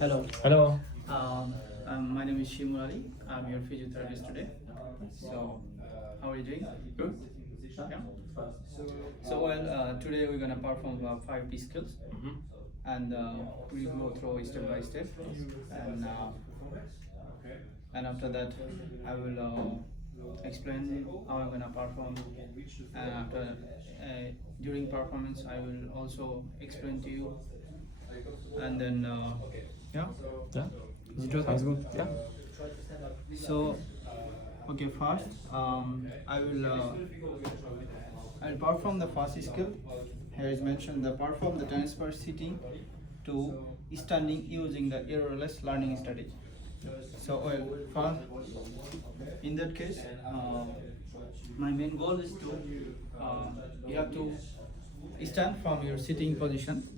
Hello. Hello. My name is Shimurali. I'm your physiotherapist today. So, how are you doing? Good. Yeah. Today we're gonna perform 5 skills, and we'll go through step by step, and after that, I will explain how I'm gonna perform, and after during performance, I will also explain to you, and then yeah. Yeah. Is it okay? Sounds good. Yeah. So, okay, first, I'll perform the first skill. Here is mentioned the perform the transfer sitting to standing using the errorless learning strategy. So, first, in that case, my main goal is to you have to stand from your sitting position,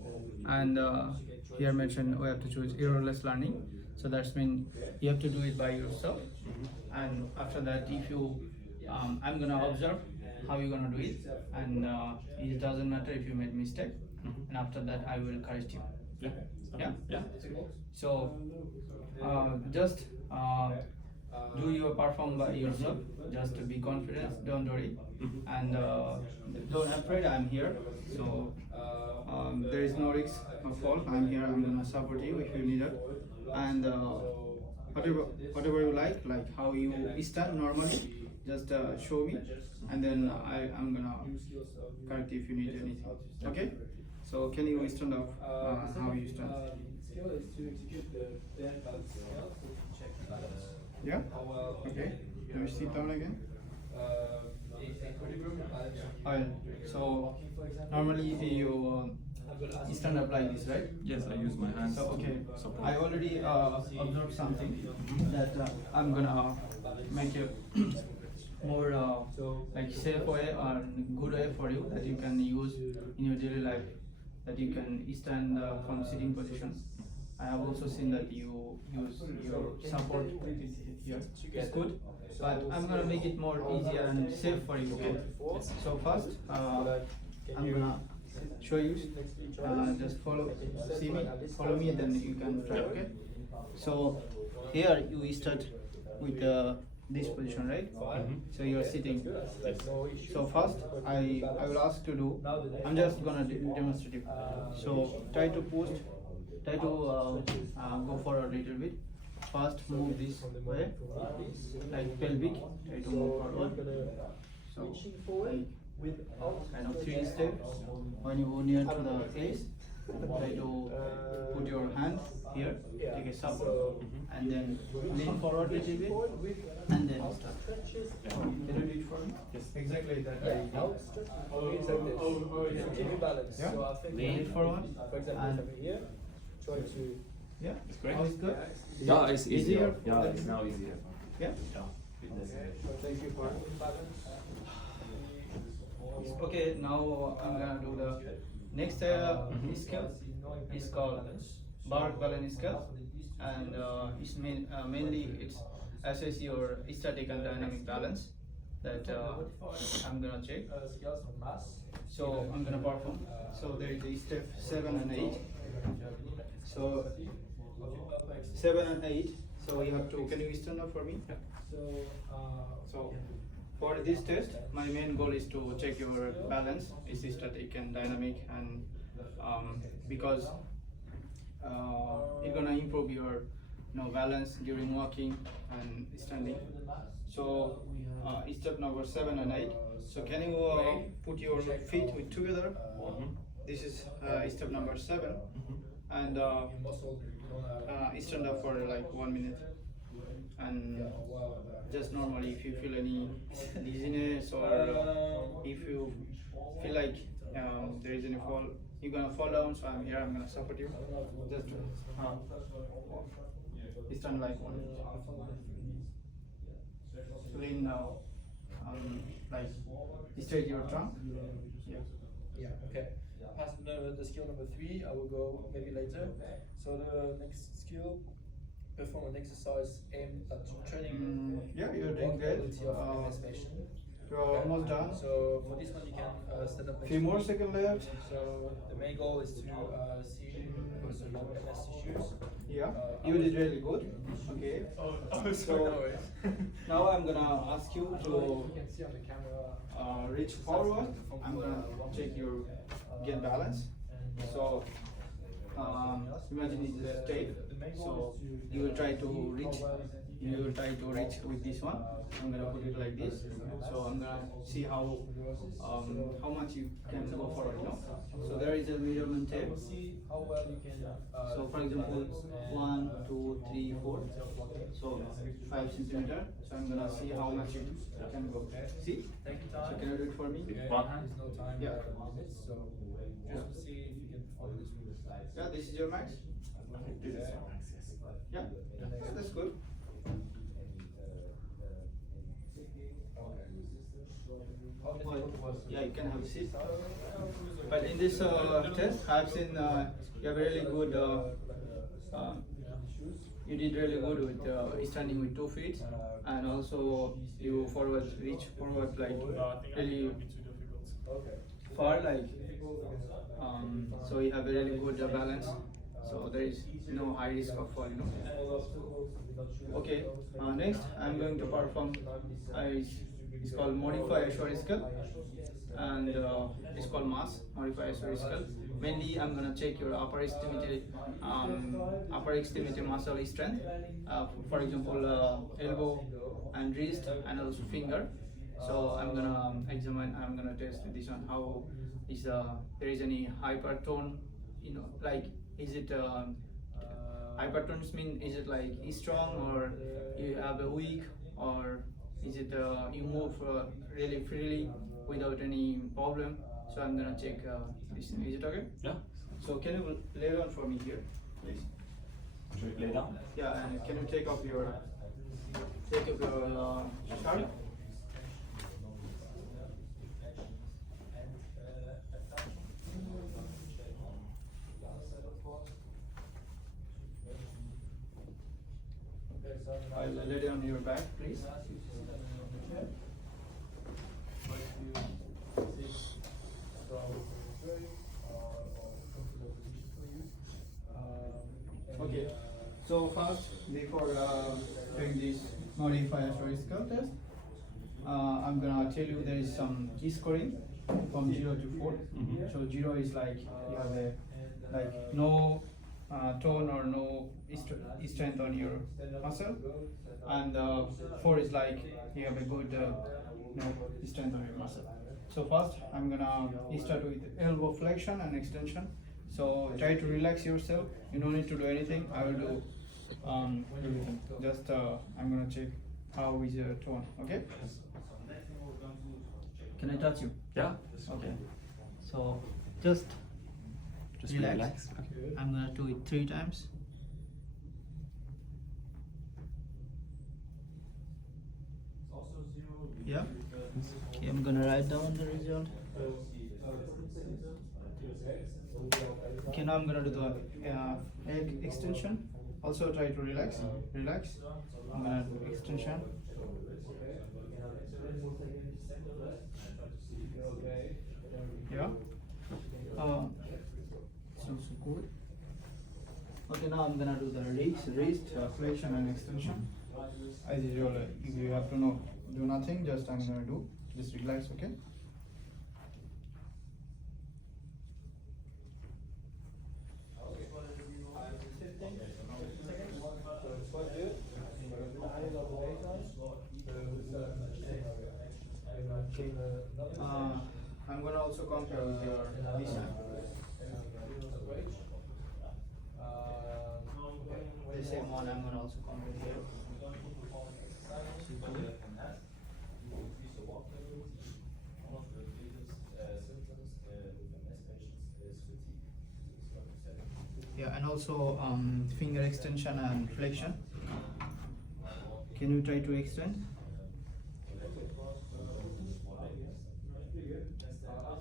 and here mentioned we have to choose errorless learning. So that's mean you have to do it by yourself, and after that, if you I'm gonna observe how you're gonna do it, and it doesn't matter if you made mistake, and after that I will correct you. Yeah. Yeah. Yeah. So just do your perform by yourself. Just be confident. Don't worry, and don't afraid. I'm here. So there is no risk of fall. I'm here. I'm gonna support you if you need it, and whatever you like how you stand normally. Just show me, and then I'm gonna correct if you need anything. Okay. So can you stand up? How you stand? Skill is to execute the band balance skill to check the balance. Yeah. How well Okay. Can you sit down again? equilibrium balance. Alright. So normally you stand up like this, right? Yes, I use my hands. So okay. to support. I already observed something that I'm gonna make a more like safe way or good way for you that you can use in your daily life. That you can stand from sitting position. I have also seen that you use your support here. It's good, but I'm gonna make it more easier and safe for you. Okay? So first, I'm gonna show you. Just follow me, then you can try. Okay? So here you start with this position, right? So you're sitting. So first, I will ask to do. I'm just gonna demonstrate it. So try to push. Try to go forward a little bit. First, move this way, like pelvic. Try to move forward. So, like kind of 3 steps. When you go near to the face, try to put your hand here, take a support, and then lean forward a little bit, and then start. Can you do it for me? Yes. Exactly that. Keep it balanced. Yeah. So I think Lean forward. for example, And over here, try to yeah, It's great. oh, it's good. Yeah, it's easier. Easier? Yeah, it's now easier. Yeah. Yeah. Thank you for. Okay, now I'm gonna do the next skill. It's called bar balance skill, and it's mainly it's assess your static and dynamic balance that I'm gonna check. skills on mass. So I'm gonna perform. So there is a step 7 and 8. So 7 and 8. So you have to. Can you stand up for me? So for this test, my main goal is to check your balance, is static and dynamic, and because you're gonna improve your balance during walking and standing. So step number 7 and 8. So can you put your feet together? This is step number 7, and stand up for like 1 minute. And just normally, if you feel any dizziness or if you feel like there is any fall, you're gonna fall down. So I'm here. I'm gonna support you. Just stand like 1 minute. Lean now. Like straight your trunk. Yeah. Yeah, okay. Past the skill number 3, I will go maybe later. So the next skill, perform an exercise aimed at training Yeah, you're doing great. ability of imagination. You're almost done. So for this one, you can stand up. Few more seconds left. So the main goal is to see because of your MS issues. Yeah, you did really good. Okay. So now I'm gonna ask you to reach forward. I'm gonna check your get balance. So imagine it is straight. So you will try to reach. You will try to reach with this one. I'm gonna put it like this. So I'm gonna see how much you can go forward. You know. So there is a measurement tape. So for example, 1, 2, 3, 4. So 5 centimeter. So I'm gonna see how much you can go. See? So can you do it for me? With one hand? Yeah. So just to see if you can follow this with the slides. Yeah, this is your max. This is my max, yes. Yeah, so that's good. Yeah, you can have a seat. But in this test, I've seen you have really good. You did really good with standing with 2 feet, and also you reach forward like really far, like so you have a really good balance. So there is no high risk of fall. You know. Okay. Next, I'm going to perform. It's called modify Ashwari skill, and it's called mass modify Ashwari skill. Mainly, I'm gonna check your upper extremity muscle strength. For example, elbow and wrist, and also finger. So I'm gonna examine. I'm gonna test this one. How is there is any hypertone? You know, like is it hypertones mean is it like strong, or you have a weak, or is it you move really freely without any problem? So I'm gonna check this. Is it okay? Yeah. So can you lay down for me here, please? Should we lay down? Yeah, and can you take off your shirt? I'll lay down your back, please. Okay, so first, before doing this modify Ashwari skill test, I'm gonna tell you there is some key scoring from 0 to 4. So 0 is like you have a no tone or no strength on your muscle, and 4 is like you have a good strength on your muscle. So first, I'm gonna start with elbow flexion and extension. So try to relax yourself. You don't need to do anything. I will do everything. Just I'm gonna check how is your tone. Okay. Can I touch you? Yeah. Okay. So just relax. Okay. I'm gonna do it 3 times. Yeah. Okay, I'm gonna write down the result. Okay, now I'm gonna do the egg extension. Also try to relax. Relax. I'm gonna do extension. Yeah. It's also good. Okay, now I'm gonna do the wrist flexion and extension. As usual, if you have to do nothing, just I'm gonna do. Just relax, okay? I'm gonna also compare with your this hand. The same one I'm gonna also compare here. Yeah, and also finger extension and flexion. Can you try to extend?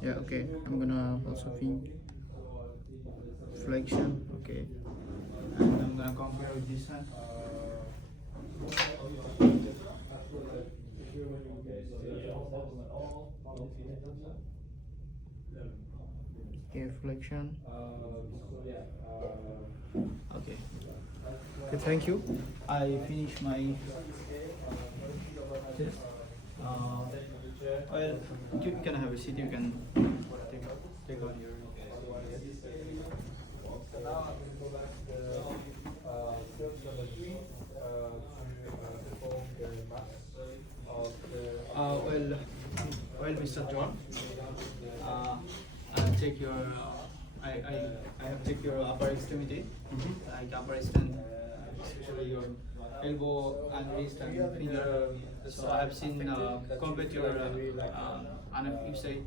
Yeah, okay. I'm gonna also flexion, okay. And I'm gonna compare with this hand. Okay, flexion. Okay. Okay, thank you. I finished my test. Well, you can have a seat. You can take on your. So now I'm going to go back to service number 3 to perform the maths of the. Well, Mr. John, I take your. I have take your upper extremity, like upper extent, especially your elbow and wrist and finger. So I have seen compared to your and if you say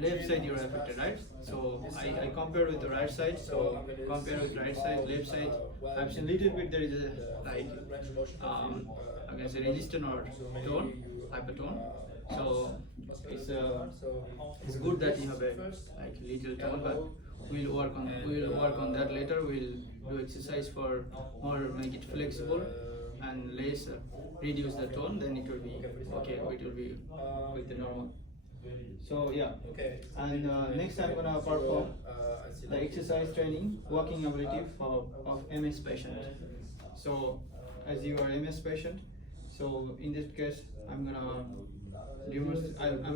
left side you are affected, right? So I compared with the right side. So compare with right side, left side. I've seen little bit there is a like I can say resistance or tone, hypertone. So it's good that you have a like little tone, but we'll work on that later. We'll do exercise for more make it flexible and less reduce the tone. Then it will be okay. It will be with the normal. So yeah. Okay. And next I'm gonna perform the exercise training walking ability of MS patient. So as you are MS patient, so in this case I'm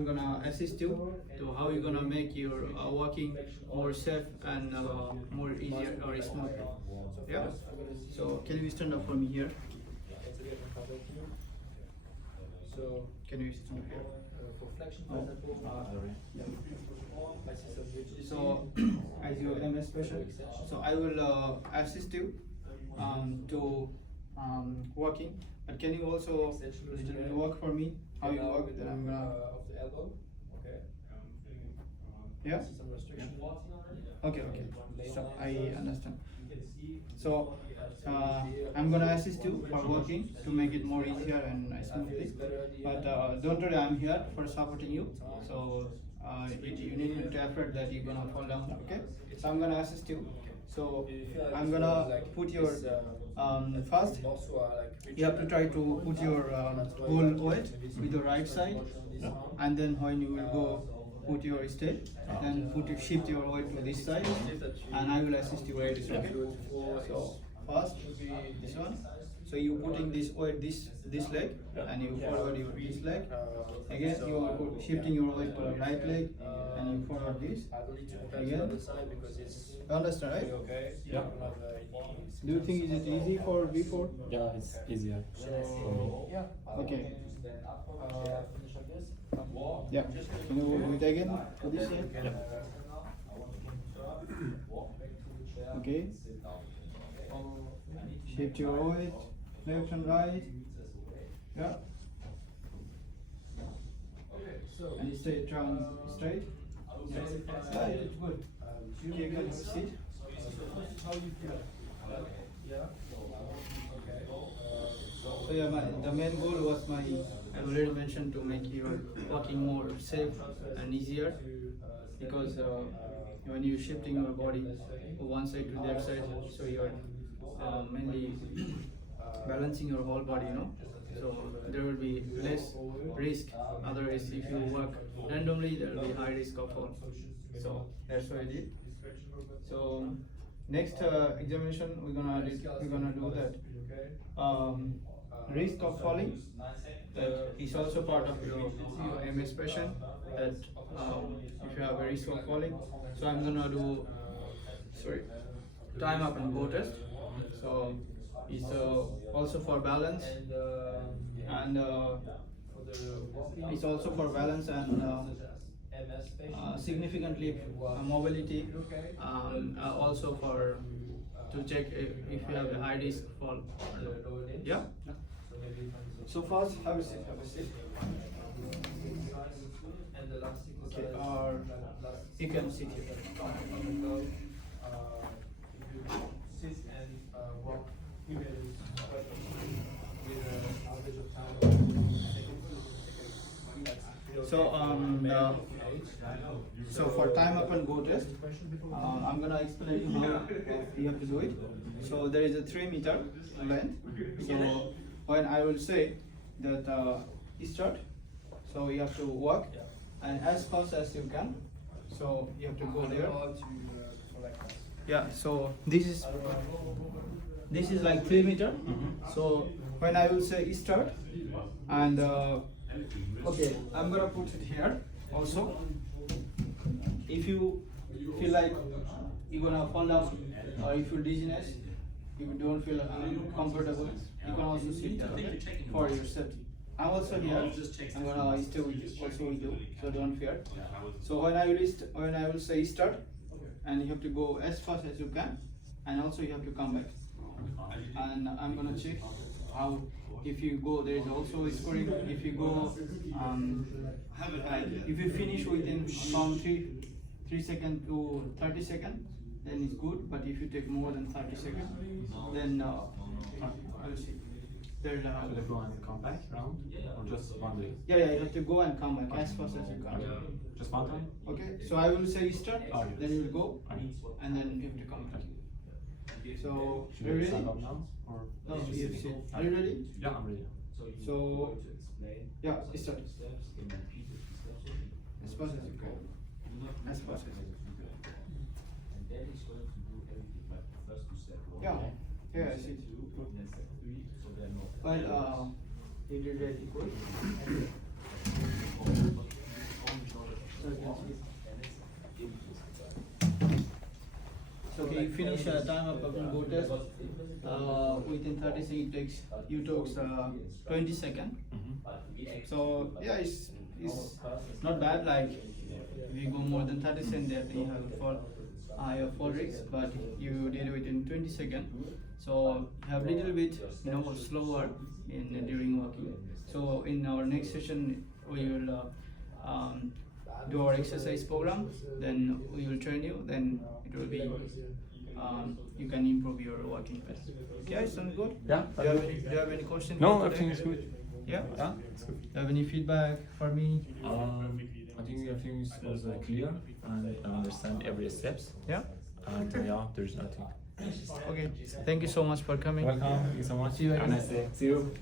gonna assist you to how you're gonna make your walking more safe and more easier or smooth. Yeah. So can you stand up for me here? So Can you stand up here? for flexion, for example, So as your MS patient, so I will assist you to walking. But can you also little bit walk for me? How you walk? Then I'm gonna. of the elbow. Okay. Yeah. This is some restriction. Okay. So I understand. So I'm gonna assist you for walking to make it more easier and smoothly. But don't worry, I'm here for supporting you. So you need to effort that you're gonna fall down. Okay. So I'm gonna assist you. So I'm gonna put your first. You have to try to put your whole weight with the right side, and then when you will go put your step, then shift your weight to this side, and I will assist you with this. Okay. So first this one. So you putting this weight this leg, and you forward your this leg. Again you shifting your weight to the right leg, and you forward this. Again. You understand, right? Okay. Yeah. Do you think is it easy for before? Yeah, it's easier. So yeah. Okay. Finish like this. Yeah. Can you do it again to this side? Okay. Shift your weight left and right. Yeah. And stay turn straight. Yeah, it's good. Okay, good. Sit. How you feel? Yeah. Okay. So yeah, the main goal was I already mentioned to make your walking more safe and easier, because when you're shifting your body from one side to the other side, so you're mainly balancing your whole body, so there will be less risk. Otherwise, if you work randomly, there will be high risk of fall. So that's what I did. So next examination we're gonna do that risk of falling. That is also part of your MS patient. That if you have a risk of falling, so I'm gonna do time up and go test. So it's also for balance, and it's also for balance and significantly mobility, also for to check if you have a high risk fall. Yeah. So first, have a seat. Okay. You can sit here. Sit and walk with an average of time. So for time up and go test, I'm gonna explain you how you have to do it. So there is a 3 meter length. So when I will say that start, so you have to walk and as fast as you can. So you have to go there. Yeah. So this this is like 3 meter. So when I will say start, and okay, I'm gonna put it here also. If you feel like you're gonna fall down, or if you dizziness, if you don't feel comfortable, you can also sit there, okay? For your safety. I'm also here. I'm gonna stay with you, also with you, so don't fear. So when I will say start, and you have to go as fast as you can, and also you have to come back. And I'm gonna check how, if you go, there is also a scoring. If you go, if you finish within from 3 seconds to 30 seconds, then it's good. But if you take more than 30 seconds, then I will see. There's Will I go and come back round? Or just one day? yeah, you have to go and come back as fast as you can. Just one time? Okay, so I will say start, Okay. then you will go, Okay. and then you have to come back. So, Should are you we ready? stand up now? Or No, you have to sit. Are you ready? Yeah, I'm ready. So, yeah, start. As fast as you can. As fast as you can. Yeah, yeah, I see. Well, you did really good. So okay, you finish time of go test within 30 seconds. It takes you took 20 seconds. So yeah, it's not bad. Like if you go more than 30 seconds, that you have fall risk, but you did it within 20 seconds. So you have little bit slower in during walking. So in our next session we will do our exercise program. Then we will train you. Then it will be you can improve your walking pace. Yeah, sounds good. Yeah. Do you have any questions? No, everything is good. Yeah. Yeah, it's good. Do you have any feedback for me? I think everything was clear and I understand every steps. Yeah. And yeah, there's nothing. Okay. Thank you so much for coming. Welcome. Thank you so much. See you Have a again. nice day. See you.